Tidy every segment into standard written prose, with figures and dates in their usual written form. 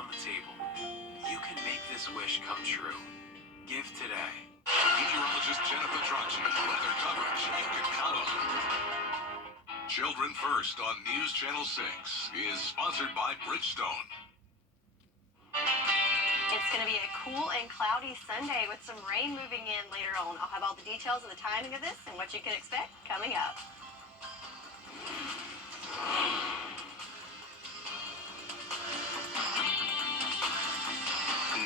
on the table. You can make this wish come true. Give today. Meteorologist Jennifer Tracci, weather coverage you can count on. Children First on News Channel 6 is sponsored by Bridgestone. It's going to be a cool and cloudy Sunday with some rain moving in later on. I'll have all the details of the timing of this and what you can expect coming up.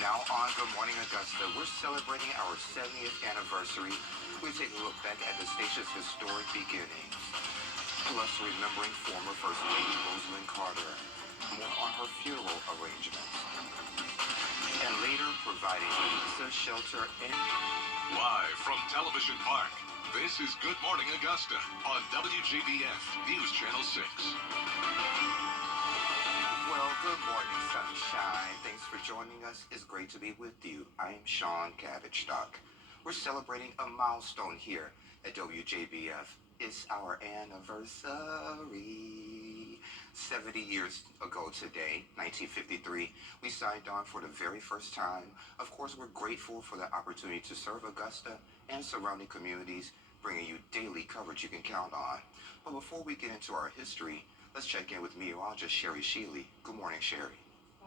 Now on Good Morning Augusta, we're celebrating our 70th anniversary. We take a look back at the station's historic beginnings, plus remembering former First Lady Rosalynn Carter, more on her funeral arrangements, and later providing pizza, shelter, and... Live from Television Park, this is Good Morning Augusta on WJBF News Channel 6. Well, good morning, sunshine. Thanks for joining us. It's great to be with you. I'm Sean Cabbage-Stock. We're celebrating a milestone here at WJBF. It's our anniversary. 70 years ago today, 1953, we signed on for the very first time. Of course, we're grateful for the opportunity to serve Augusta and surrounding communities, bringing you daily coverage you can count on. But before we get into our history, let's check in with meteorologist Sherry Sheely. Good morning, Sherry.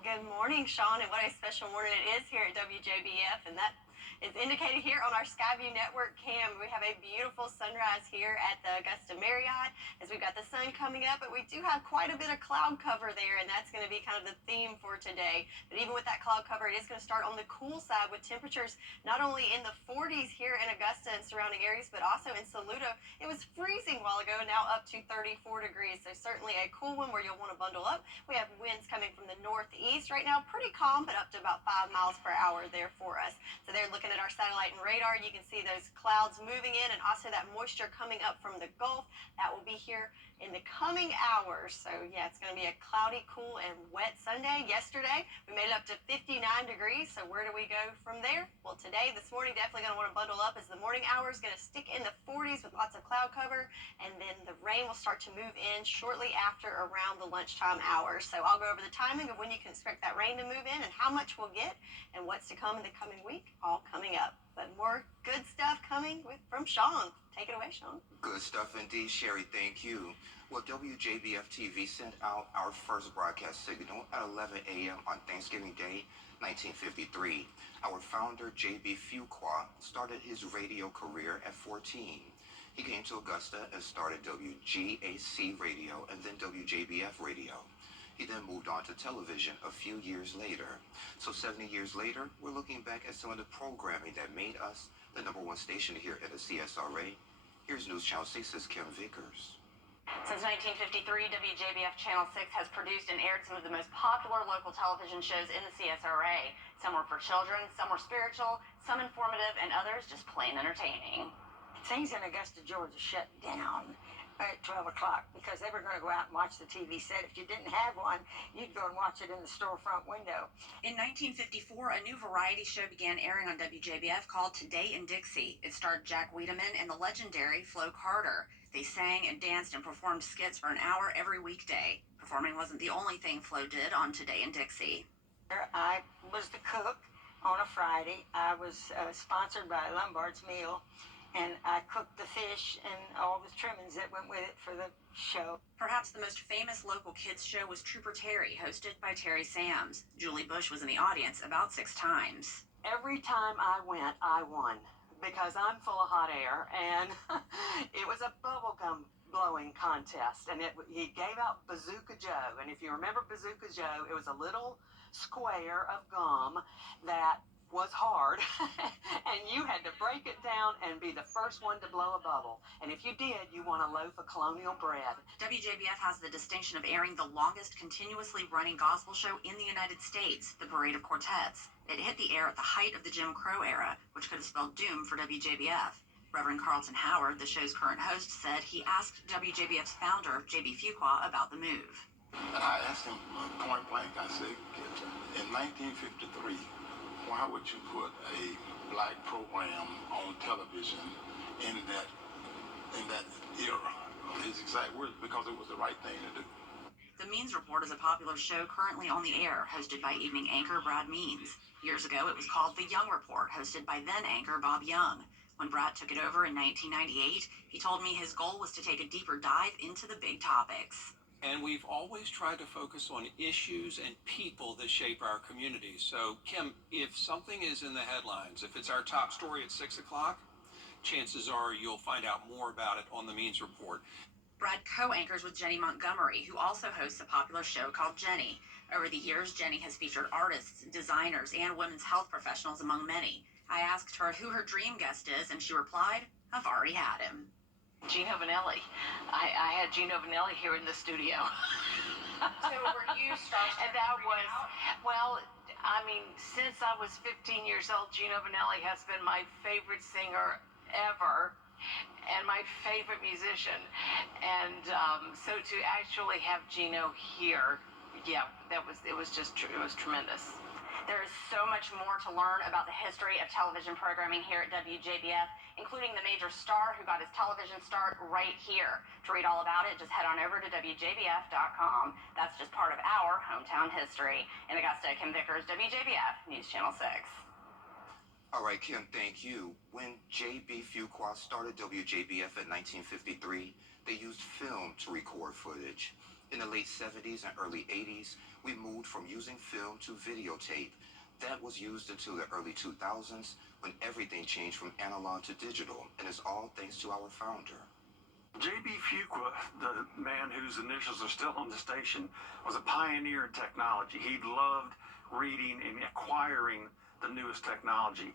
Good morning, Sean, and what a special morning it is here at WJBF, and that is indicated here on our Skyview Network cam. We have a beautiful sunrise here at the Augusta Marriott as we've got the sun coming up, but we do have quite a bit of cloud cover there, and that's going to be kind of the theme for today. But even with that cloud cover, it is going to start on the cool side with temperatures not only in the 40s here in Augusta and surrounding areas, but also in Saluda. It was freezing a while ago, now up to 34 degrees, so certainly a cool one where you'll want to bundle up. We have winds coming from the northeast right now, pretty calm, but up to about 5 miles per hour there for us. So they're looking at our satellite and radar. You can see those clouds moving in and also that moisture coming up from the Gulf. That will be here in the coming hours. So yeah, it's going to be a cloudy, cool, and wet Sunday. Yesterday, we made it up to 59 degrees. So where do we go from there? Well, today, this morning, definitely going to want to bundle up as the morning hours going to stick in the 40s with lots of cloud cover. And then the rain will start to move in shortly after around the lunchtime hours. So I'll go over the timing of when you can expect that rain to move in and how much we'll get and what's to come in the coming week, all coming up. But more good stuff coming from Sean. Take it away, Sean. Good stuff indeed, Sherry. Thank you. Well, WJBF TV sent out our first broadcast signal at 11 a.m. on Thanksgiving Day, 1953. Our founder, J.B. Fuqua, started his radio career at 14. He came to Augusta and started WGAC Radio and then WJBF Radio. He then moved on to television a few years later. So 70 years later, we're looking back at some of the programming that made us the #1 station here at the CSRA. Here's News Channel 6's Kim Vickers. Since 1953, WJBF Channel 6 has produced and aired some of the most popular local television shows in the CSRA. Some were for children, some were spiritual, some informative, and others just plain entertaining. Things in Augusta, Georgia shut down at 12 o'clock because they were going to go out and watch the TV set. If you didn't have one, you'd go and watch it in the storefront window. In 1954, a new variety show began airing on WJBF called Today in Dixie. It starred Jack Wiedemann and the legendary Flo Carter. They sang and danced and performed skits for an hour every weekday. Performing wasn't the only thing Flo did on Today in Dixie. I was the cook on a Friday. I was sponsored by Lombard's Meal, and I cooked the fish and all the trimmings that went with it for the show. Perhaps the most famous local kids show was Trooper Terry, hosted by Terry Sams. Julie Bush was in the audience about 6 times. Every time I went, I won because I'm full of hot air, and it was a bubblegum blowing contest, and he gave out Bazooka Joe, and if you remember Bazooka Joe, it was a little square of gum that was hard, and you had to break it down and be the first one to blow a bubble. And if you did, you won a loaf of colonial bread. WJBF has the distinction of airing the longest continuously running gospel show in the United States, the Parade of Quartets. It hit the air at the height of the Jim Crow era, which could have spelled doom for WJBF. Reverend Carlton Howard, the show's current host, said he asked WJBF's founder, J.B. Fuqua, about the move. And I asked him point blank, I said, in 1953, why would you put a black program on television in that era? His exact words, because it was the right thing to do. The Means Report is a popular show currently on the air, hosted by evening anchor Brad Means. Years ago, it was called The Young Report, hosted by then anchor Bob Young. When Brad took it over in 1998, he told me his goal was to take a deeper dive into the big topics. And we've always tried to focus on issues and people that shape our communities. So, Kim, if something is in the headlines, if it's our top story at 6 o'clock, chances are you'll find out more about it on the Means Report. Brad co-anchors with Jenny Montgomery, who also hosts a popular show called Jenny. Over the years, Jenny has featured artists, designers, and women's health professionals, among many. I asked her who her dream guest is, and she replied, I've already had him. Gino Vanelli. I had Gino Vanelli here in the studio. So were you starstruck? And that was, well, I mean, since I was 15 years old, Gino Vanelli has been my favorite singer ever and my favorite musician. And so to actually have Gino here, yeah, it was tremendous. There is so much more to learn about the history of television programming here at WJBF, including the major star who got his television start right here. To read all about it, just head on over to WJBF.com. That's just part of our hometown history. In Augusta, Kim Vickers, WJBF, News Channel 6. All right, Kim, thank you. When J.B. Fuqua started WJBF in 1953, they used film to record footage. In the late 70s and early 80s, we moved from using film to videotape. That was used until the early 2000s, when everything changed from analog to digital, and it's all thanks to our founder. J.B. Fuqua, the man whose initials are still on the station, was a pioneer in technology. He loved reading and acquiring the newest technology.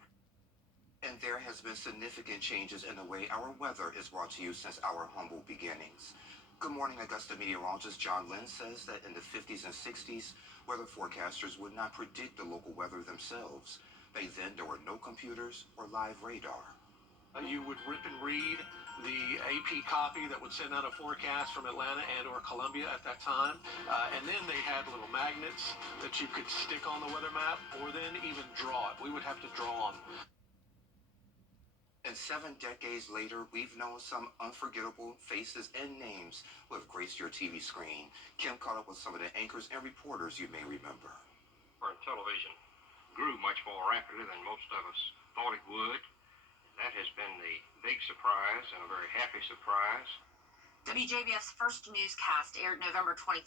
And there has been significant changes in the way our weather is brought to you since our humble beginnings. Good morning, Augusta meteorologist John Lynn says that in the 50s and 60s, weather forecasters would not predict the local weather themselves. Back then, there were no computers or live radar. You would rip and read the AP copy that would send out a forecast from Atlanta and or Columbia at that time. And then they had little magnets that you could stick on the weather map or then even draw it. We would have to draw them. And 7 decades later, we've known some unforgettable faces and names who have graced your TV screen. Kim caught up with some of the anchors and reporters you may remember. Television grew much more rapidly than most of us thought it would. That has been the big surprise and a very happy surprise. WJBF's first newscast aired November 23,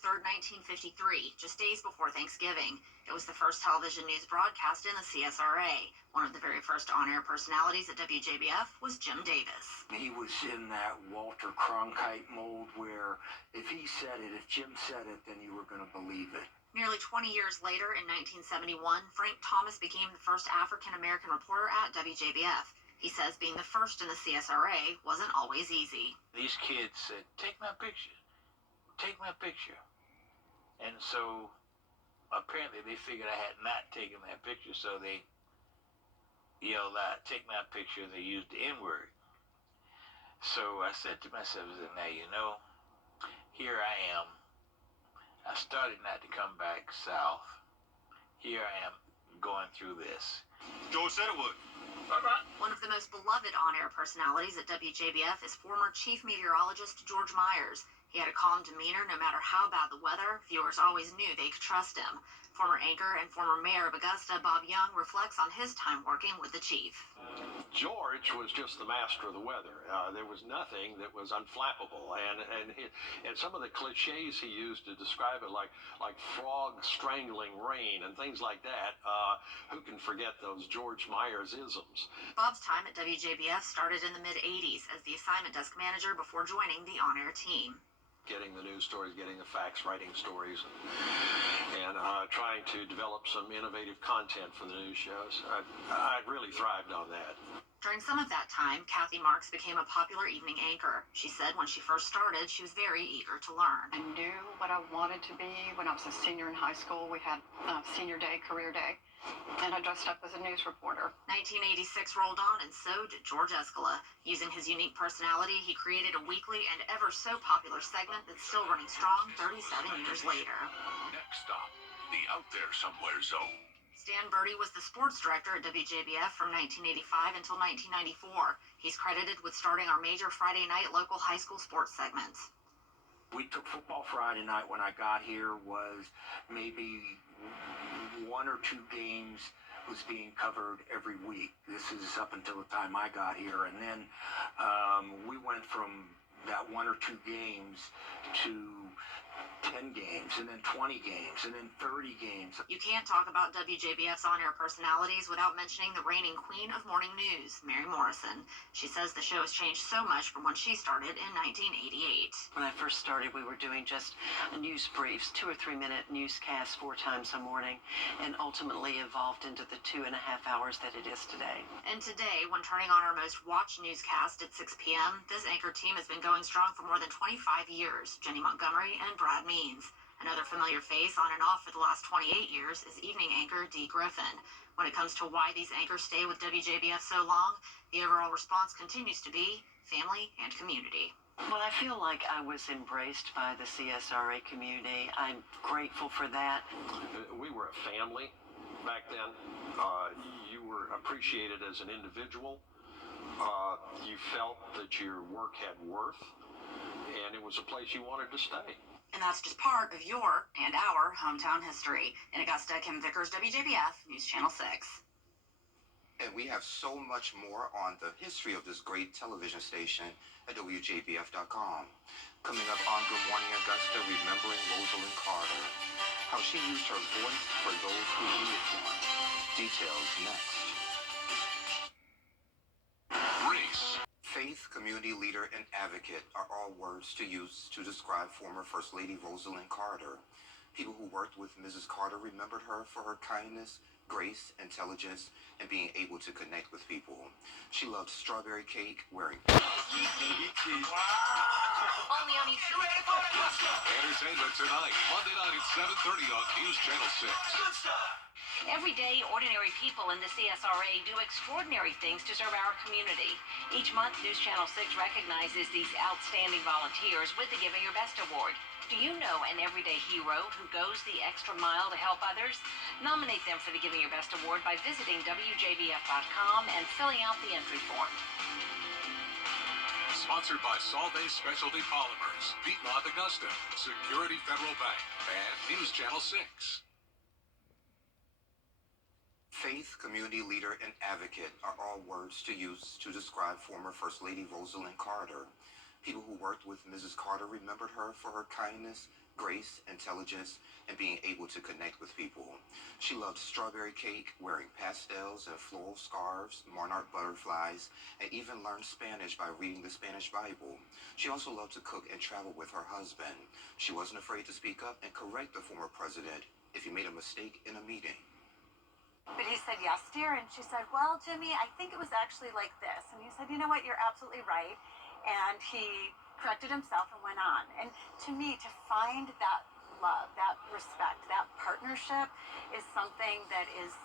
1953, just days before Thanksgiving. It was the first television news broadcast in the CSRA. One of the very first on-air personalities at WJBF was Jim Davis. He was in that Walter Cronkite mold where if he said it, if Jim said it, then you were going to believe it. Nearly 20 years later, in 1971, Frank Thomas became the first African-American reporter at WJBF. He says being the first in the CSRA wasn't always easy. These kids said, take my picture. Take my picture. And so apparently they figured I had not taken that picture, so they yelled out, take my picture. They used the N-word. So I said to myself, now you know, here I am. I started not to come back south. Here I am going through this. George said it would. One of the most beloved on-air personalities at WJBF is former chief meteorologist George Myers. He had a calm demeanor no matter how bad the weather. Viewers always knew they could trust him. Former anchor and former mayor of Augusta, Bob Young, reflects on his time working with the chief. George was just the master of the weather. There was nothing that was unflappable, and some of the cliches he used to describe it, like frogs strangling rain and things like that. Who can forget those George Myers isms? Bob's time at WJBF started in the mid-'80s as the assignment desk manager before joining the on-air team. Getting the news stories, getting the facts, writing stories, and trying to develop some innovative content for the news shows. I really thrived on that. During some of that time, Kathy Marks became a popular evening anchor. She said when she first started, she was very eager to learn. I knew what I wanted to be when I was a senior in high school. We had senior day, career day, and I dressed up as a news reporter. 1986 rolled on, and so did George Escala. Using his unique personality, he created a weekly and ever so popular segment that's still running strong 37 years later. Next stop, the Out There Somewhere Zone. Stan Birdie was the sports director at WJBF from 1985 until 1994. He's credited with starting our major Friday night local high school sports segments. We took football Friday night when I got here was maybe 1 or 2 games was being covered every week. This is up until the time I got here. And then we went from that 1 or 2 games to 10 games, and then 20 games, and then 30 games. You can't talk about WJBF's on-air personalities without mentioning the reigning queen of morning news, Mary Morrison. She says the show has changed so much from when she started in 1988. When I first started, we were doing just news briefs, 2 or 3 minute newscasts 4 times a morning, and ultimately evolved into the 2.5 hours that it is today. And today, when turning on our most watched newscast at 6 p.m., this anchor team has been going strong for more than 25 years. Jenny Montgomery and Brad Means. Another familiar face on and off for the last 28 years is evening anchor Dee Griffin. When it comes to why these anchors stay with WJBF so long, the overall response continues to be family and community. Well, I feel like I was embraced by the CSRA community. I'm grateful for that. We were a family back then. You were appreciated as an individual. You felt that your work had worth, and it was a place you wanted to stay. And that's just part of your and our hometown history. In Augusta, Kim Vickers, WJBF, News Channel 6. And we have so much more on the history of this great television station at WJBF.com. Coming up on Good Morning Augusta, remembering Rosalind Carter. How she used her voice for those who needed one. Details next. Race. Faith, community leader, and advocate are all words to use to describe former First Lady Rosalind Carter. People who worked with Mrs. Carter remembered her for her kindness, grace, intelligence, and being able to connect with people. She loved strawberry cake, wearing Only on ET. Entertainment tonight, Monday night at 7:30 on News Channel 6. Every day, ordinary people in the CSRA do extraordinary things to serve our community. Each month, News Channel 6 recognizes these outstanding volunteers with the Giving Your Best Award. Do you know an everyday hero who goes the extra mile to help others? Nominate them for the Giving Your Best Award by visiting WJBF.com and filling out the entry form. Sponsored by Solvay Specialty Polymers, Piedmont Augusta, Security Federal Bank, and News Channel 6. Faith, community leader, and advocate are all words to use to describe former First Lady Rosalind Carter. People who worked with Mrs. Carter remembered her for her kindness, grace, intelligence, and being able to connect with people. She loved strawberry cake, wearing pastels and floral scarves, monarch butterflies, and even learned Spanish by reading the Spanish Bible. She also loved to cook and travel with her husband. She wasn't afraid to speak up and correct the former president if he made a mistake in a meeting. But he said, yes, dear. And she said, well, Jimmy, I think it was actually like this. And he said, you know what? You're absolutely right. And he corrected himself and went on. And to me, to find that love, that respect, that partnership is something that is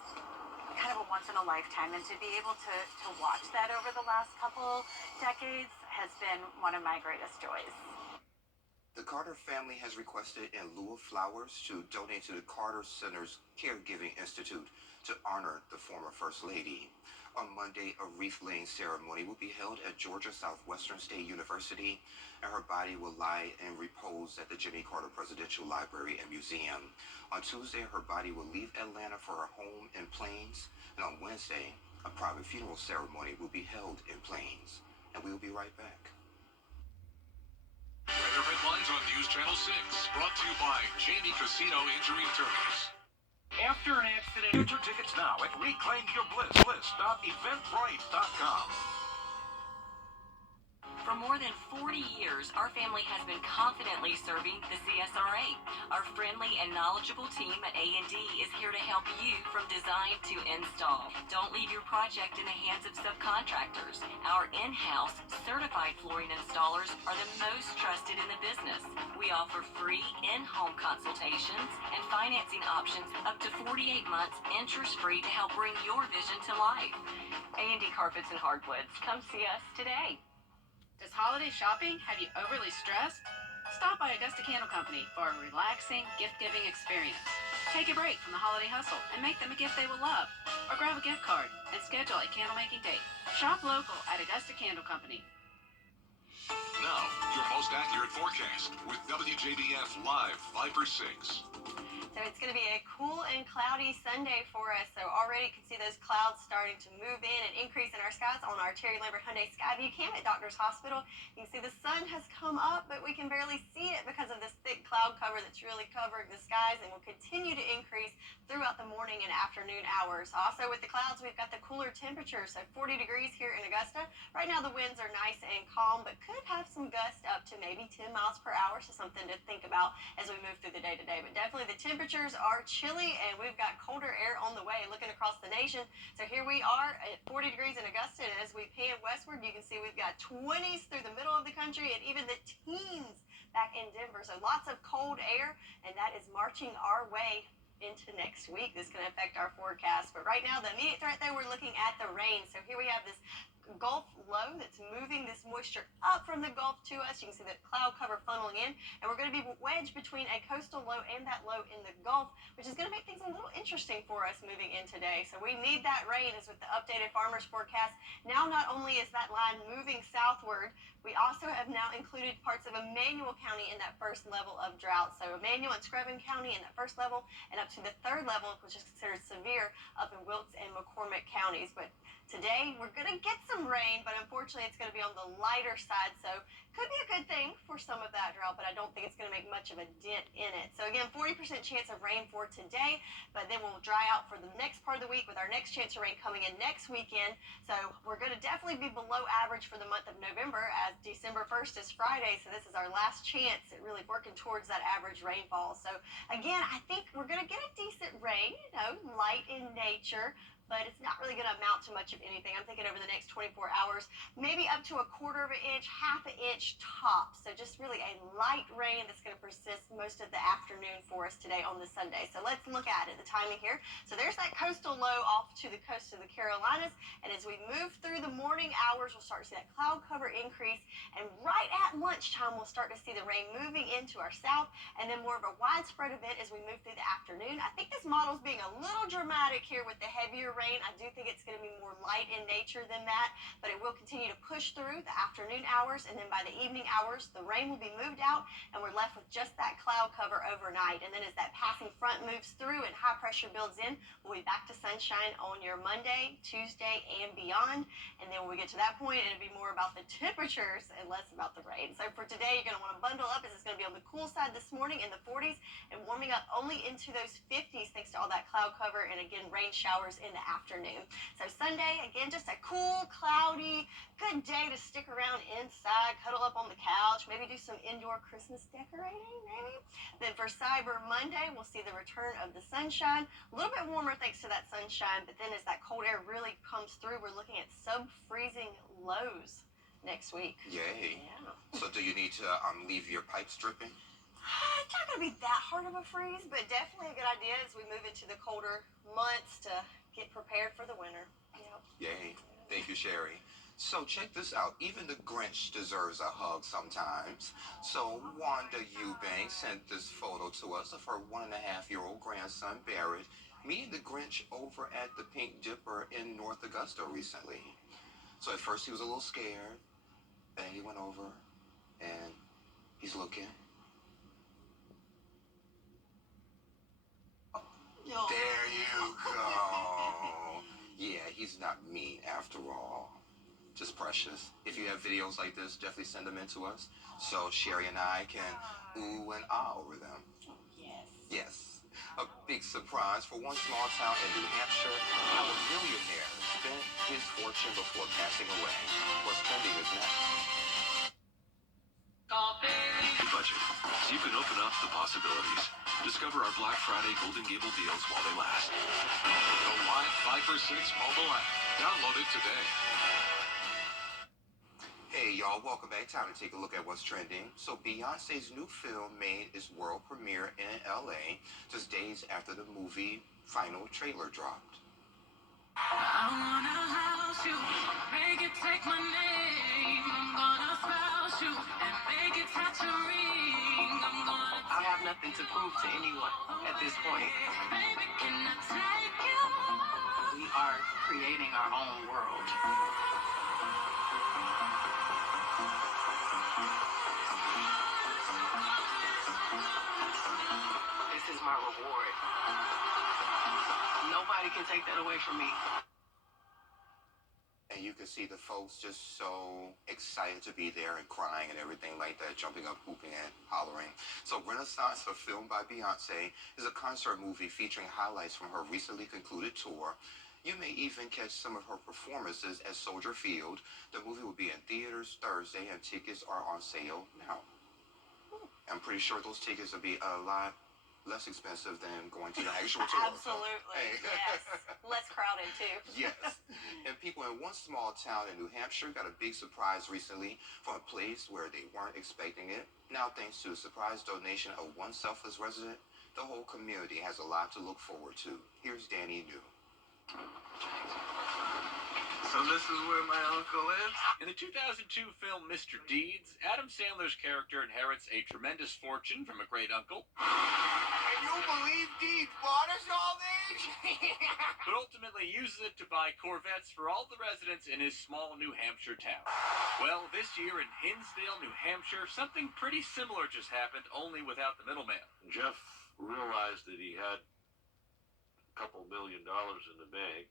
kind of a once in a lifetime. And to be able to watch that over the last couple decades has been one of my greatest joys. The Carter family has requested in lieu of flowers to donate to the Carter Center's Caregiving Institute to honor the former First Lady. On Monday, a wreath-laying ceremony will be held at Georgia Southwestern State University, and her body will lie in repose at the Jimmy Carter Presidential Library and Museum. On Tuesday, her body will leave Atlanta for her home in Plains, and on Wednesday, a private funeral ceremony will be held in Plains. And we will be right back. Weather headlines on News Channel 6, brought to you by Jamie Casino Injury Attorneys. After an accident, get your tickets now at reclaimyourbliss. Bliss.eventbrite.com. For more than 40 years, our family has been confidently serving the CSRA. Our friendly and knowledgeable team at A&D is here to help you from design to install. Don't leave your project in the hands of subcontractors. Our in-house certified flooring installers are the most trusted in the business. We offer free in-home consultations and financing options up to 48 months interest-free to help bring your vision to life. A&D Carpets and Hardwoods. Come see us today. Does holiday shopping have you overly stressed? Stop by Augusta Candle Company for a relaxing, gift-giving experience. Take a break from the holiday hustle and make them a gift they will love. Or grab a gift card and schedule a candle-making date. Shop local at Augusta Candle Company. Now, your most accurate forecast with WJBF Live Viper 6. So it's going to be a cool and cloudy Sunday for us. So already you can see those clouds starting to move in and increase in our skies on our Terry Lambert Hyundai Skyview cam at Doctor's Hospital. You can see the sun has come up, but we can barely see it because of this thick cloud cover that's really covering the skies and will continue to increase throughout the morning and afternoon hours. Also with the clouds, we've got the cooler temperatures, so 40 degrees here in Augusta. Right now the winds are nice and calm, but could have some gusts up to maybe 10 miles per hour, so something to think about as we move through the day today. But definitely the temperatures are chilly and we've got colder air on the way looking across the nation. So here we are at 40 degrees in Augusta, and as we pan westward, you can see we've got 20s through the middle of the country and even the teens back in Denver. So lots of cold air, and that is marching our way into next week. This can affect our forecast. But right now, the immediate threat there, we're looking at the rain. So here we have this Gulf low that's moving this moisture up from the Gulf to us. You can see the cloud cover funneling in, and we're going to be wedged between a coastal low and that low in the Gulf, which is going to make things a little interesting for us moving in today. So we need that rain, as with the updated farmers forecast. Now, not only is that line moving southward, we also have now included parts of Emmanuel County in that first level of drought. So Emmanuel and Screven County in that first level, and up to the third level, which is considered severe, up in Wilkes and McCormick counties. But today, we're going to get some rain, but unfortunately, it's going to be on the lighter side. So could be a good thing for some of that drought, but I don't think it's going to make much of a dent in it. So again, 40% chance of rain for today, but then we'll dry out for the next part of the week with our next chance of rain coming in next weekend. So we're going to definitely be below average for the month of November, as December 1st is Friday. So this is our last chance at really working towards that average rainfall. So again, I think we're going to get a decent rain, light in nature, but it's not really going to amount to much of anything. I'm thinking over the next 24 hours, maybe up to a quarter of an inch, half an inch tops. So just really a light rain that's going to persist most of the afternoon for us today on the Sunday. So let's look at it, the timing here. So there's that coastal low off to the coast of the Carolinas. And as we move through the morning hours, we'll start to see that cloud cover increase. And right at lunchtime, we'll start to see the rain moving into our south, and then more of a widespread event as we move through the afternoon. I think this model's being a little dramatic here with the heavier rain. I do think it's going to be more light in nature than that, but it will continue to push through the afternoon hours, and then by the evening hours, the rain will be moved out, and we're left with just that cloud cover overnight. And then as that passing front moves through and high pressure builds in, we'll be back to sunshine on your Monday, Tuesday, and beyond. And then when we get to that point, it'll be more about the temperatures and less about the rain. So for today, you're going to want to bundle up, as it's going to be on the cool side this morning in the 40s and warming up only into those 50s thanks to all that cloud cover, and again, rain showers in the afternoon. So Sunday, again, just a cool, cloudy, good day to stick around inside, cuddle up on the couch, maybe do some indoor Christmas decorating, maybe. Then for Cyber Monday, we'll see the return of the sunshine. A little bit warmer thanks to that sunshine, but then as that cold air really comes through, we're looking at sub-freezing lows next week. Yay. Yeah. So do you need to leave your pipes dripping? It's not going to be that hard of a freeze, but definitely a good idea as we move into the colder months to get prepared for the winter. Yep. Yay. Thank you, Sherry. So check this out. Even the Grinch deserves a hug sometimes. So Wanda Eubanks sent this photo to us of her 1.5-year-old grandson, Barrett, meeting the Grinch over at the Pink Dipper in North Augusta recently. So at first he was a little scared, and he went over, and he's looking. Oh, there you go. Yeah, he's not mean after all. Just precious. If you have videos like this, definitely send them in to us so Sherry and I can ooh and ah over them. Yes. Yes. A big surprise for one small town in New Hampshire. How a millionaire spent his fortune before passing away. What's trending is next. Budget, so you can open up the possibilities. Discover our Black Friday Golden Gable deals while they last. The Live Viper 6 mobile app. Download it today. Hey y'all, welcome back. Time to take a look at what's trending. So Beyonce's new film made its world premiere in LA just days after the movie final trailer dropped. I wanna house you, make it take my name. I'm gonna spouse you and make it touch a ring. I have nothing to prove to anyone at this point. Baby, can I take you? We are creating our own world. This is my reward. Nobody can take that away from me. And you can see the folks just so excited to be there and crying and everything like that, jumping up, whooping and hollering. So Renaissance, a film by Beyonce, is a concert movie featuring highlights from her recently concluded tour. You may even catch some of her performances at Soldier Field. The movie will be in theaters Thursday and tickets are on sale now. I'm pretty sure those tickets will be a lot less expensive than going to the actual tour. Absolutely, Hey. yes. Less crowded, too. Yes. And people in one small town in New Hampshire got a big surprise recently from a place where they weren't expecting it. Now, thanks to a surprise donation of one selfless resident, the whole community has a lot to look forward to. Here's Danny New. So this is where my uncle lives? In the 2002 film Mr. Deeds, Adam Sandler's character inherits a tremendous fortune from a great uncle. Can you believe Deeds bought us all these? But ultimately uses it to buy Corvettes for all the residents in his small New Hampshire town. Well, this year in Hinsdale, New Hampshire, something pretty similar just happened, only without the middleman. Jeff realized that he had a couple $1 million in the bank.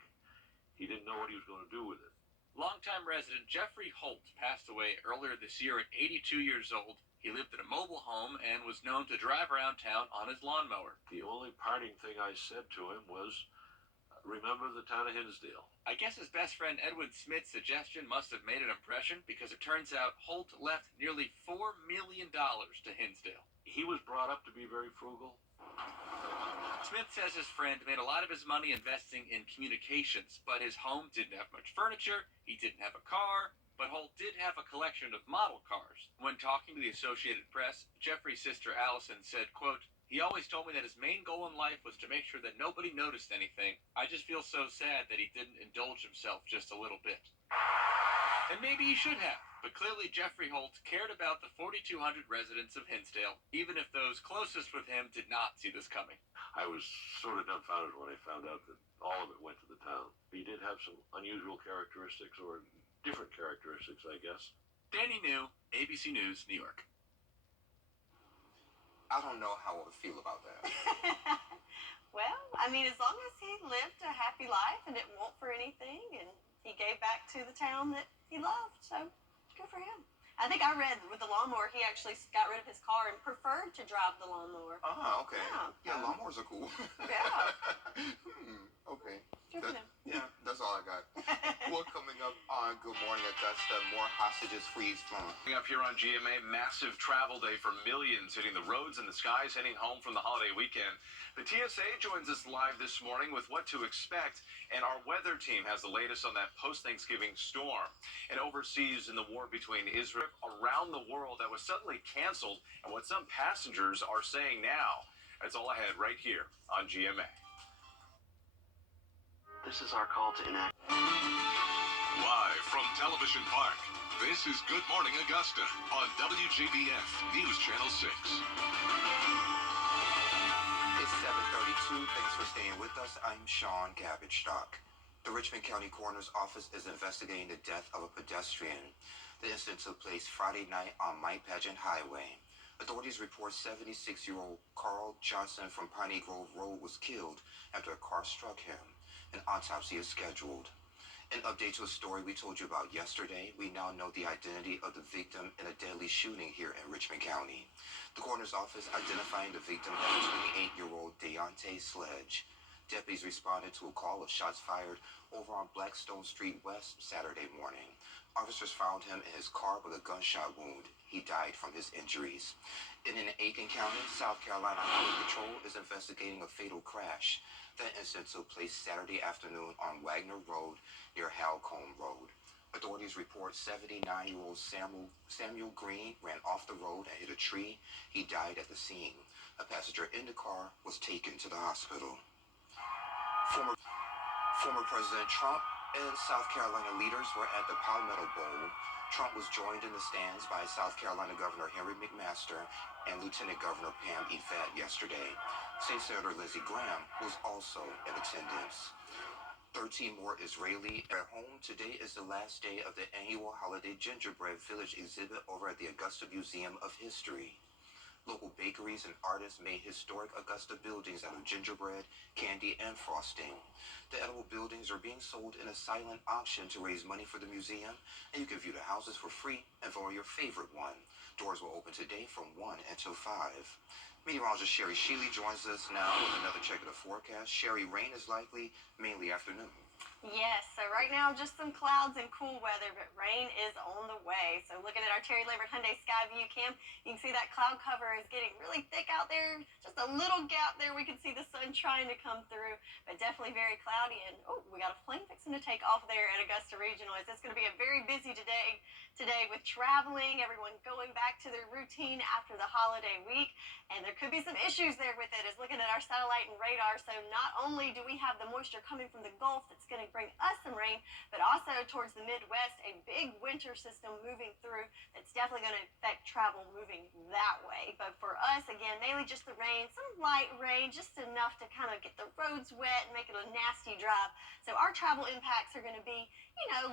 He didn't know what he was going to do with it. Longtime resident Jeffrey Holt passed away earlier this year at 82 years old. He lived in a mobile home and was known to drive around town on his lawnmower. The only parting thing I said to him was, remember the town of Hinsdale. I guess his best friend Edwin Smith's suggestion must have made an impression because it turns out Holt left nearly $4 million to Hinsdale. He was brought up to be very frugal. Smith says his friend made a lot of his money investing in communications, but his home didn't have much furniture, he didn't have a car, but Holt did have a collection of model cars. When talking to the Associated Press, Jeffrey's sister Allison said, quote, "He always told me that his main goal in life was to make sure that nobody noticed anything. I just feel so sad that he didn't indulge himself just a little bit." And maybe he should have, but clearly Jeffrey Holt cared about the 4,200 residents of Hinsdale, even if those closest with him did not see this coming. I was sort of dumbfounded when I found out that all of it went to the town. He did have some unusual characteristics, or different characteristics, I guess. Danny New, ABC News, New York. I don't know how I would feel about that. Well, I mean, as long as he lived a happy life and didn't want for anything, and he gave back to the town that he loved, so good for him. I think I read with the lawnmower, he actually got rid of his car and preferred to drive the lawnmower. Ah, okay. Yeah. Yeah, lawnmowers are cool. Yeah. Okay. Good for them. Yeah, that's all I got. Well, coming up on Good Morning Augusta, more hostages freeze from. Coming up here on GMA, massive travel day for millions hitting the roads and the skies heading home from the holiday weekend. The TSA joins us live this morning with what to expect, and our weather team has the latest on that post-Thanksgiving storm. And overseas in the war between Israel around the world that was suddenly canceled, and what some passengers are saying now. That's all ahead right here on GMA. This is our call to enact. Live from Television Park, this is Good Morning Augusta on WJBF News Channel 6. It's 7:32. Thanks for staying with us. I'm Sean Gabbage-Stock. The Richmond County Coroner's Office is investigating the death of a pedestrian. The incident took place Friday night on Mike Pageant Highway. Authorities report 76-year-old Carl Johnson from Piney Grove Road was killed after a car struck him. An autopsy is scheduled. An update to a story we told you about yesterday. We now know the identity of the victim in a deadly shooting here in Richmond County. The coroner's office identifying the victim as 28-year-old Deontay Sledge. Deputies responded to a call of shots fired over on Blackstone Street West Saturday morning. Officers found him in his car with a gunshot wound. He died from his injuries. In Aiken County, South Carolina Highway Patrol is investigating a fatal crash. That incident took place Saturday afternoon on Wagner Road near Halcombe Road. Authorities report 79-year-old Samuel Green ran off the road and hit a tree. He died at the scene. A passenger in the car was taken to the hospital. Former President Trump And South Carolina leaders were at the Palmetto Bowl. Trump was joined in the stands by South Carolina Governor Henry McMaster and Lieutenant Governor Pam Yvette yesterday. State Senator Lindsey Graham was also in attendance. 13 more Israeli at home. Today is the last day of the annual holiday gingerbread village exhibit over at the Augusta Museum of History. Local bakeries and artists made historic Augusta buildings out of gingerbread, candy, and frosting. The edible buildings are being sold in a silent auction to raise money for the museum, and you can view the houses for free and vote your favorite one. Doors will open today from 1 until 5. Meteorologist Sherry Sheely joins us now with another check of the forecast. Sherry, rain is likely, mainly afternoon. Yes, so right now just some clouds and cool weather, but rain is on the way. So looking at our Terry Lambert Hyundai Sky View cam, you can see that cloud cover is getting really thick out there. Just a little gap there, we can see the sun trying to come through, but definitely very cloudy. And oh, we got a plane fixing to take off there at Augusta Regional. It's going to be a very busy today with traveling, everyone going back to their routine after the holiday week. And there could be some issues there with it, as looking at our satellite and radar. So not only do we have the moisture coming from the Gulf that's going to bring us some rain, but also towards the Midwest, a big winter system moving through that's definitely going to affect travel moving that way. But for us, again, mainly just the rain, some light rain, just enough to kind of get the roads wet and make it a nasty drive. So our travel impacts are going to be,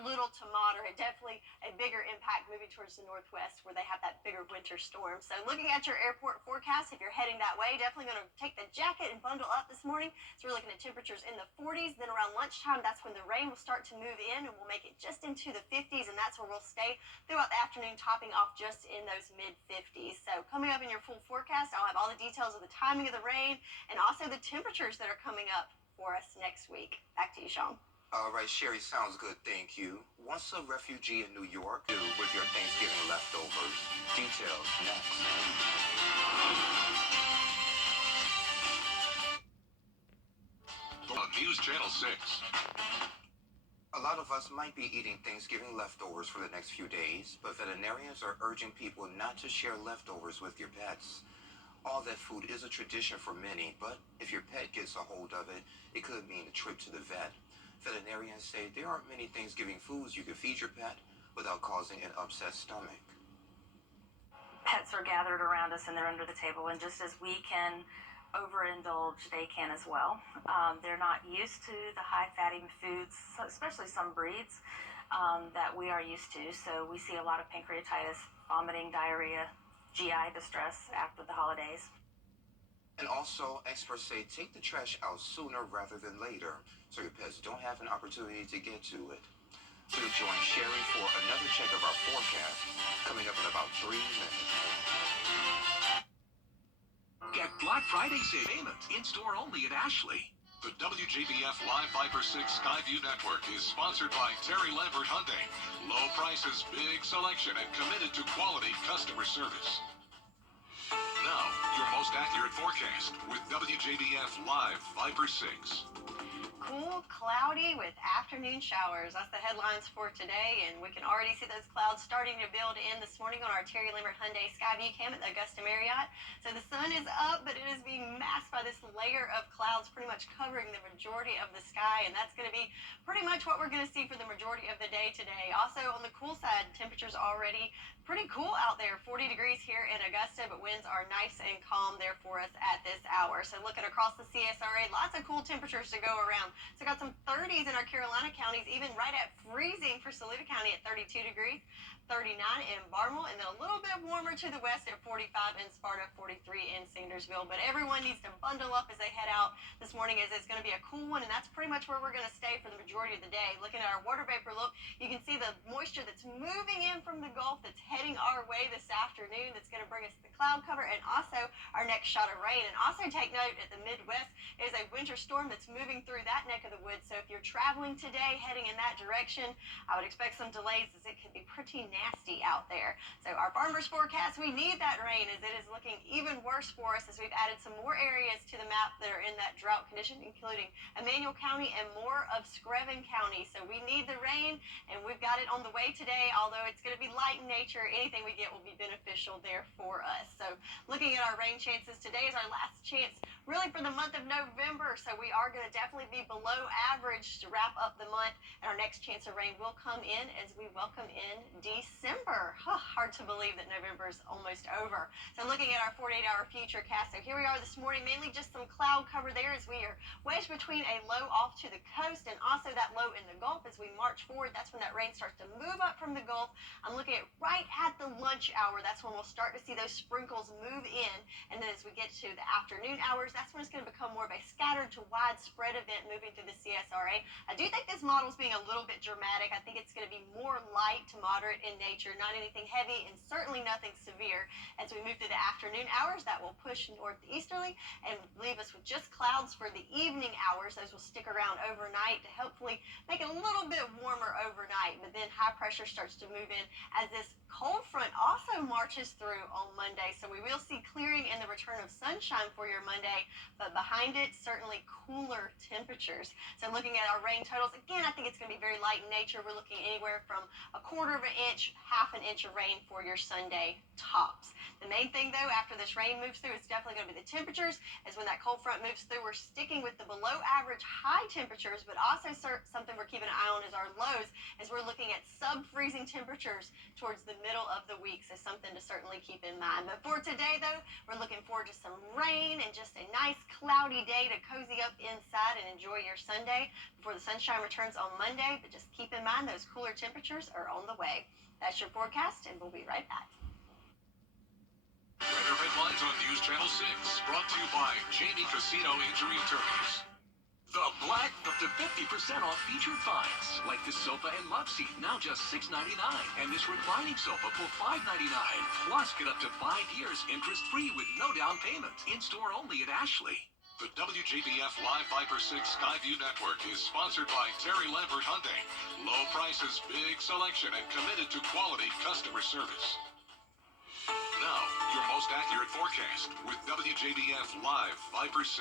little to moderate. Definitely a bigger impact moving towards the Northwest where they have that bigger winter storm. So looking at your airport forecast, if you're heading that way, definitely going to take the jacket and bundle up this morning. So we're looking at temperatures in the 40s. Then around lunchtime, that's when the rain will start to move in and we'll make it just into the 50s. And that's where we'll stay throughout the afternoon, topping off just in those mid 50s. So coming up in your full forecast, I'll have all the details of the timing of the rain and also the temperatures that are coming up for us next week. Back to you, Sean. All right, Sherry, sounds good. Thank you. Once a refugee in New York, do with your Thanksgiving leftovers. Details next. On News Channel 6. A lot of us might be eating Thanksgiving leftovers for the next few days, but veterinarians are urging people not to share leftovers with your pets. All that food is a tradition for many, but if your pet gets a hold of it, it could mean a trip to the vet. Veterinarians say there aren't many Thanksgiving foods you can feed your pet without causing an upset stomach. Pets are gathered around us and they're under the table, and just as we can overindulge, they can as well. They're not used to the high-fatty foods, especially some breeds, that we are used to. So we see a lot of pancreatitis, vomiting, diarrhea, GI distress after the holidays. And also, experts say take the trash out sooner rather than later, so your pets don't have an opportunity to get to it. We'll join Sherry for another check of our forecast, coming up in about 3 minutes. Get Black Friday savings in-store only at Ashley. The WJBF Live Viper 6 Skyview Network is sponsored by Terry Lambert Hyundai. Low prices, big selection, and committed to quality customer service. Now, your most accurate forecast with WJBF Live Viper 6. Cool, cloudy with afternoon showers. That's the headlines for today, and we can already see those clouds starting to build in this morning on our Terry Lambert Hyundai Skyview cam at the Augusta Marriott. So the sun is up, but it is being masked by this layer of clouds pretty much covering the majority of the sky, and that's going to be pretty much what we're going to see for the majority of the day today. Also, on the cool side, temperatures already pretty cool out there. 40 degrees here in Augusta, but winds are nice and calm there for us at this hour. So looking across the CSRA, lots of cool temperatures to go around. So got some 30s in our Carolina counties, even right at freezing for Saluda County at 32 degrees, 39 in Barnwell, and then a little bit warmer to the west at 45 in Sparta, 43 in Sandersville. But everyone needs to bundle up as they head out this morning, as it's going to be a cool one, and that's pretty much where we're going to stay for the majority of the day. Looking at our water vapor look, you can see the moisture that's moving in from the Gulf that's heading our way this afternoon. That's going to bring us the cloud cover and also our next shot of rain. And also take note, at the Midwest is a winter storm that's moving through that neck of the woods. So if you're traveling today heading in that direction, I would expect some delays, as it could be pretty nasty out there. So our farmers forecast, we need that rain, as it is looking even worse for us, as we've added some more areas to the map that are in that drought condition, including Emmanuel County and more of Screven County. So we need the rain, and we've got it on the way today. Although it's going to be light in nature, anything we get will be beneficial there for us. So looking at our rain chances, today is our last chance really for the month of November. So we are going to definitely be below average to wrap up the month, and our next chance of rain will come in as we welcome in December. Hard to believe that November is almost over. So looking at our 48-hour futurecast, so here we are this morning, mainly just some cloud cover there as we are wedged between a low off to the coast and also that low in the Gulf. As we march forward, that's when that rain starts to move up from the Gulf. I'm looking at right at the lunch hour. That's when we'll start to see those sprinkles move in. And then as we get to the afternoon hours, that's when it's going to become more of a scattered to widespread event moving through the CSRA. I do think this model is being a little bit dramatic. I think it's going to be more light to moderate in nature, not anything heavy and certainly nothing severe. As we move through the afternoon hours, that will push northeasterly and leave us with just clouds for the evening hours. Those will stick around overnight to hopefully make it a little bit warmer overnight. But then high pressure starts to move in as this cold front also marches through on Monday. So we will see clearing and the return of sunshine for your Monday, but behind it, certainly cooler temperatures. So looking at our rain totals, again, I think it's going to be very light in nature. We're looking anywhere from a quarter of an inch, half an inch of rain for your Sunday tops. The main thing, though, after this rain moves through, it's definitely going to be the temperatures, as when that cold front moves through, we're sticking with the below average high temperatures, but also something we're keeping an eye on is our lows, as we're looking at sub-freezing temperatures towards the middle of the week, so something to certainly keep in mind. But for today, though, we're looking forward to some rain and just a nice cloudy day to cozy up inside and enjoy your Sunday before the sunshine returns on Monday. But just keep in mind those cooler temperatures are on the way. That's your forecast, and we'll be right back. Weather headlines on News Channel 6, brought to you by Jamie Casino Injury Attorneys. The Black up to 50% off featured finds, like this sofa and love seat, now just $6.99, and this reclining sofa for $5.99. Plus, get up to 5 years interest-free with no down payment. In-store only at Ashley. The WJBF Live Viper 6 Skyview Network is sponsored by Terry Lambert Hyundai. Low prices, big selection, and committed to quality customer service. Now, your most accurate forecast with WJBF Live Viper 6.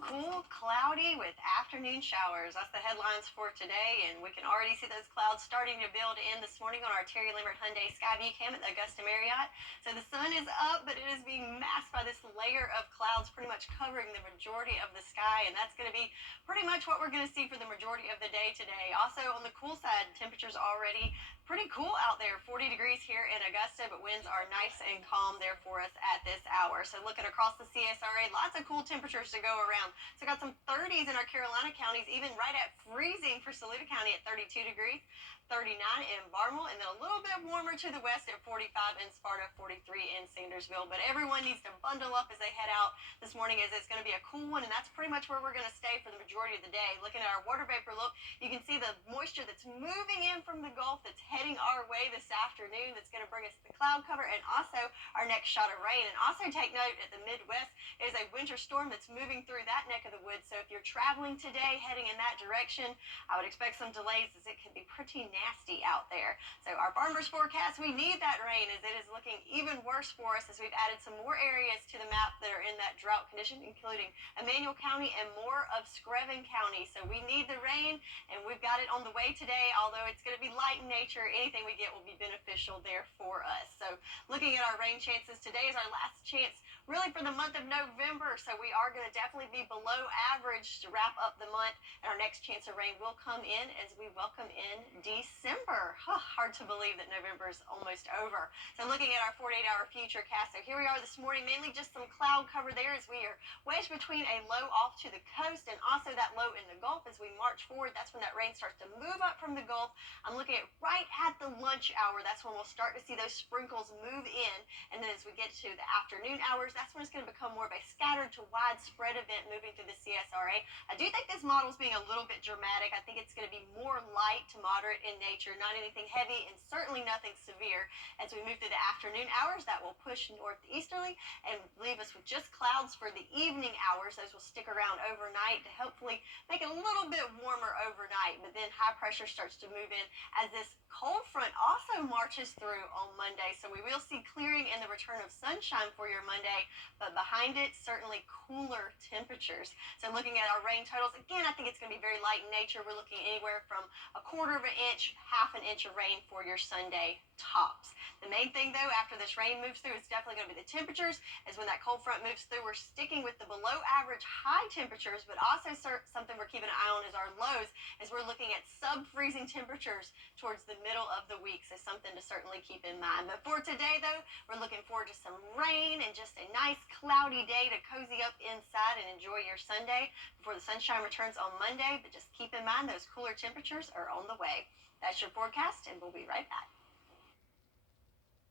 Cool, cloudy with afternoon showers. That's the headlines for today, and we can already see those clouds starting to build in this morning on our Terry Lambert Hyundai Skyview cam at the Augusta Marriott. So the sun is up, but it is being masked by this layer of clouds pretty much covering the majority of the sky, and that's going to be pretty much what we're going to see for the majority of the day today. Also, on the cool side, temperatures already pretty cool out there, 40 degrees here in Augusta, but winds are nice and calm there for us at this hour. So looking across the CSRA, lots of cool temperatures to go around. So got some 30s in our Carolina counties, even right at freezing for Saluda County at 32 degrees. 39 in Barnwell, and then a little bit warmer to the west at 45 in Sparta, 43 in Sandersville. But everyone needs to bundle up as they head out this morning, as it's going to be a cool one, and that's pretty much where we're going to stay for the majority of the day. Looking at our water vapor look, you can see the moisture that's moving in from the Gulf that's heading our way this afternoon. That's going to bring us the cloud cover and also our next shot of rain. And also take note, at the Midwest is a winter storm that's moving through that neck of the woods. So if you're traveling today, heading in that direction, I would expect some delays, as it could be pretty nasty out there. So our farmers forecast, we need that rain, as it is looking even worse for us, as we've added some more areas to the map that are in that drought condition, including Emmanuel County and more of Screven County. So we need the rain, and we've got it on the way today. Although it's going to be light in nature, anything we get will be beneficial there for us. So looking at our rain chances, today is our last chance really for the month of November. So we are going to definitely be below average to wrap up the month, and our next chance of rain will come in as we welcome in December. Hard to believe that November is almost over. So looking at our 48-hour futurecast, so here we are this morning, mainly just some cloud cover there as we are wedged between a low off to the coast and also that low in the Gulf. As we march forward, that's when that rain starts to move up from the Gulf. I'm looking at right at the lunch hour. That's when we'll start to see those sprinkles move in, and then as we get to the afternoon hours, that's when it's going to become more of a scattered to widespread event moving through the CSRA. I do think this model is being a little bit dramatic. I think it's going to be more light to moderate in nature, not anything heavy and certainly nothing severe. As we move through the afternoon hours, that will push northeasterly and leave us with just clouds for the evening hours. Those will stick around overnight to hopefully make it a little bit warmer overnight, but then high pressure starts to move in as this cold front also marches through on Monday, so we will see clearing and the return of sunshine for your Monday, but behind it, certainly cooler temperatures. So looking at our rain totals, again, I think it's going to be very light in nature. We're looking anywhere from a quarter of an inch, half an inch of rain for your Sunday tops. The main thing, though, after this rain moves through, it's definitely going to be the temperatures, as when that cold front moves through, we're sticking with the below average high temperatures, but also something we're keeping an eye on is our lows, as we're looking at sub-freezing temperatures towards the middle of the week, so something to certainly keep in mind. But for today, though, we're looking forward to some rain and just a nice cloudy day to cozy up inside and enjoy your Sunday before the sunshine returns on Monday. But just keep in mind those cooler temperatures are on the way. That's your forecast, and we'll be right back.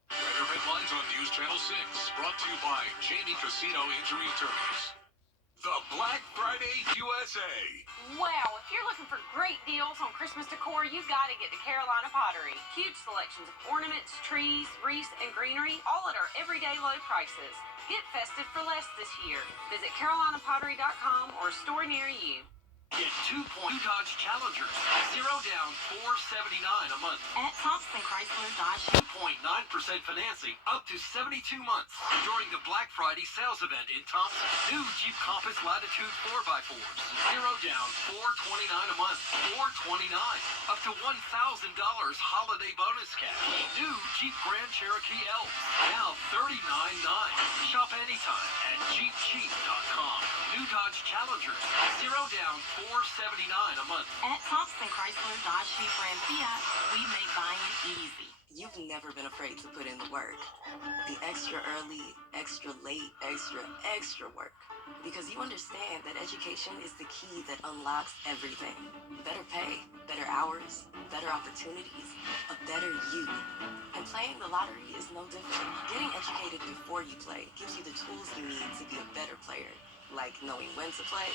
Weather headlines on News Channel 6, brought to you by Jamie Casino Injury Attorneys. The Black Friday USA. Wow, if you're looking for great deals on Christmas decor, you've got to get to Carolina Pottery. Huge selections of ornaments, trees, wreaths, and greenery, all at our everyday low prices. Get festive for less this year. Visit carolinapottery.com or a store near you. Get 2 Dodge Challengers, 0 down, $479 a month. At Thompson Chrysler Dodge. 2.9% financing up to 72 months. During the Black Friday sales event in Thompson, new Jeep Compass Latitude 4x4s, 0 down, $429 a month. $429, up to $1,000 holiday bonus cash. New Jeep Grand Cherokee Elves, now $39.9. Shop anytime at JeepCheap.com. New Dodge Challengers, 0 down, $479 a month. At Thompson Chrysler Dodge Jeep Ram Fiat, we make buying easy. You've never been afraid to put in the work. The extra early, extra late, extra work. Because you understand that education is the key that unlocks everything. Better pay, better hours, better opportunities, a better you. And playing the lottery is no different. Getting educated before you play gives you the tools you need to be a better player. Like knowing when to play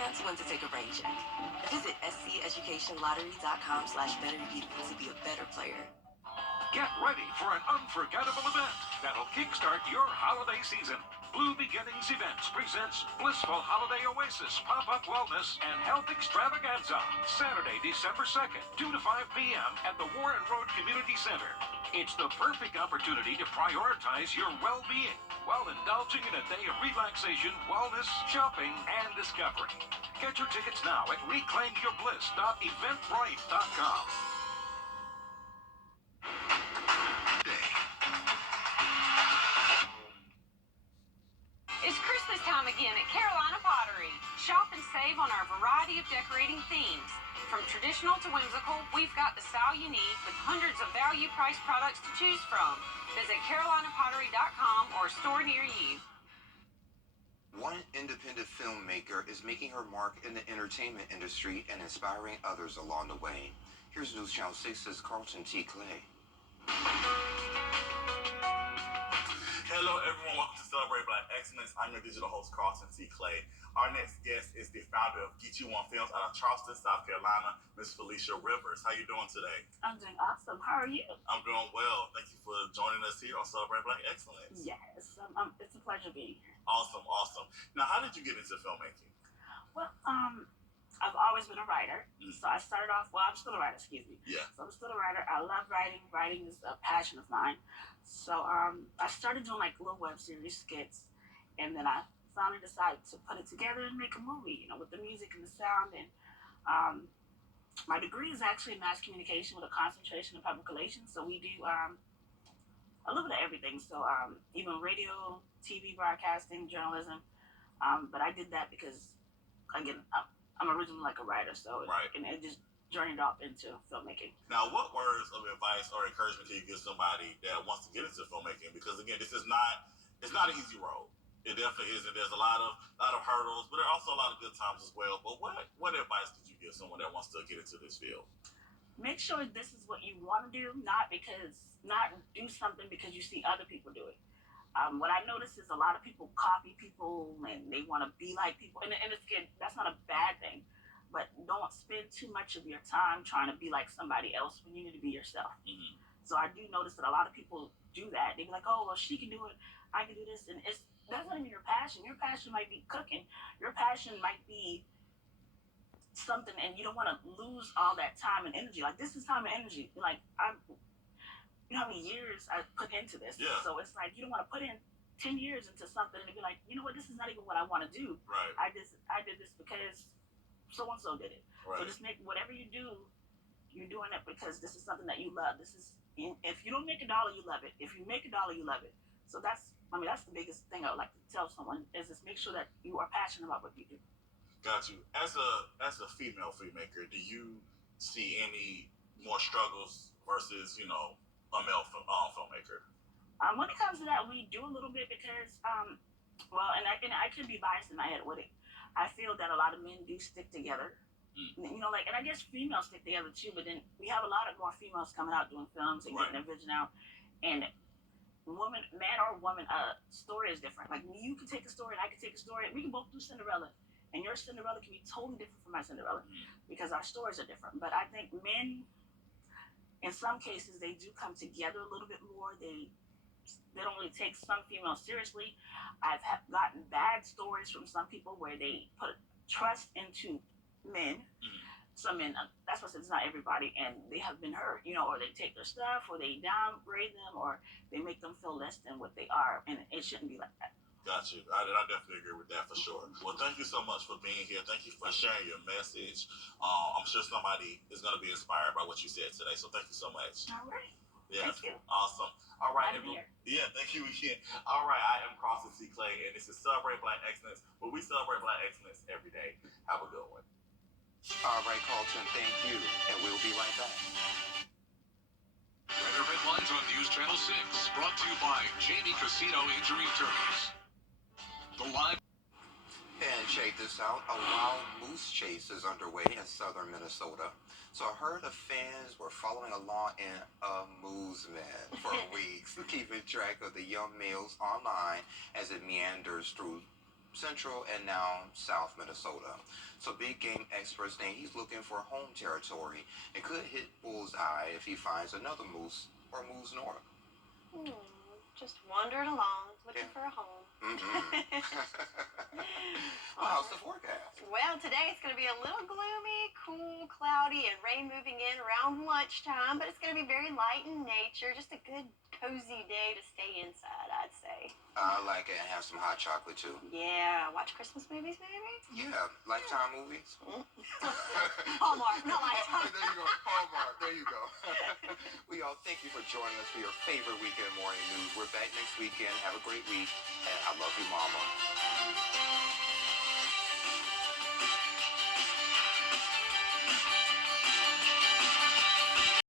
and when to take a rain check. Visit sceducationlottery.com/betteryou to be a better player. Get ready for an unforgettable event that'll kickstart your holiday season. Blue Beginnings Events presents Blissful Holiday Oasis Pop-Up Wellness and Health Extravaganza, Saturday, December 2nd, 2 to 5 p.m. at the Warren Road Community Center. It's the perfect opportunity to prioritize your well-being while indulging in a day of relaxation, wellness, shopping, and discovery. Get your tickets now at reclaimyourbliss.eventbrite.com. It's Christmas time again at Carolina Pottery. Shop and save on our variety of decorating themes. From traditional to whimsical, we've got the style you need with hundreds of value-priced products to choose from. Visit carolinapottery.com or a store near you. One independent filmmaker is making her mark in the entertainment industry and inspiring others along the way. Here's News Channel 6's Carlton T. Clay. Hello everyone, welcome to Celebrate Black Excellence. I'm your digital host, Carlton T. Clay. Our next guest is the founder of Get You One Films out of Charleston, South Carolina, Miss Felicia Rivers. How you doing today? I'm doing awesome. How are you? I'm doing well. Thank you for joining us here on Celebrate Black Excellence. Yes, it's a pleasure being here. Awesome. Now, how did you get into filmmaking? Well, I've always been a writer. So I started off, I'm still a writer, excuse me. Yeah. So I'm still a writer. I love writing. Writing is a passion of mine. So I started doing like little web series skits, and then I finally decided to put it together and make a movie, with the music and the sound. And my degree is actually in mass communication with a concentration in public relations. So we do a little bit of everything. So even radio, TV broadcasting, journalism. But I did that because, again, I'm originally like a writer, so right. And it just journeyed off into filmmaking. Now, what words of advice or encouragement can you give somebody that wants to get into filmmaking? Because again, it's not an easy road. It definitely isn't. There's a lot of hurdles, but there are also a lot of good times as well. But what advice could you give someone that wants to get into this field? Make sure this is what you want to do, not do something because you see other people do it. What I notice is a lot of people copy people and they want to be like people, and it's good. That's not a bad thing, but don't spend too much of your time trying to be like somebody else when you need to be yourself. Mm-hmm. So I do notice that a lot of people do that. They be like, oh, well, she can do it, I can do this, and that's not even your passion. Your passion might be cooking. Your passion might be something, and you don't want to lose all that time and energy. Like, this is time and energy. Like, you know how many years I put into this. Yeah. So it's like you don't want to put in 10 years into something and be like, you know what, this is not even what I want to do. Right. I did this because so and so did it. Right. So just make whatever you do, you're doing it because this is something that you love. If you don't make $1, you love it. If you make $1, you love it. So that's the biggest thing I would like to tell someone is just make sure that you are passionate about what you do. Got you. As a female filmmaker, do you see any more struggles versus, you know, a male filmmaker? When it comes to that, we do a little bit because, well, and I could be biased in my head with it. I feel that a lot of men do stick together. You know, like, and I guess females stick together too, but then we have a lot of more females coming out doing films and getting their vision out. And man or woman, story is different. Like, you can take a story and I can take a story. We can both do Cinderella. And your Cinderella can be totally different from my Cinderella because our stories are different. But I think men, in some cases, they do come together a little bit more. They don't really take some females seriously. I've gotten bad stories from some people where they put trust into men. Some men, that's what I said, it's not everybody, and they have been hurt, you know, or they take their stuff, or they downgrade them, or they make them feel less than what they are, and it shouldn't be like that. Got you. I definitely agree with that for sure. Well, thank you so much for being here. Thank you for sharing your message. I'm sure somebody is going to be inspired by what you said today, so thank you so much. All right. Yeah. Thank you. Awesome. All right. I'm here. Yeah, thank you again. All right, I am Carson C. Clay, and this is Celebrate Black Excellence, where we celebrate Black excellence every day. Have a good one. All right, Carlton, thank you, and we'll be right back. Weather headlines on News Channel 6, brought to you by Jamie Casino Injury Attorneys. The live. And check this out, a wild moose chase is underway in southern Minnesota. So a herd of fans were following along in a moose man for weeks, keeping track of the young males online as it meanders through central and now south Minnesota. So big game experts think he's looking for home territory and could hit bullseye if he finds another moose or moves north. Just wandering along, looking for a home. Well, how's the forecast? Well, today it's going to be a little gloomy, cool, cloudy, and rain moving in around lunchtime, but it's going to be very light in nature. Just a good, cozy day to stay inside, I'd say. I like it, and have some hot chocolate too. Yeah, watch Christmas movies, maybe? Yeah, Lifetime movies. Hallmark, not Lifetime. There you go, Hallmark, there you go. We all thank you for joining us for your favorite weekend morning news. We're back next weekend. Have a great week, and I love you, Mama.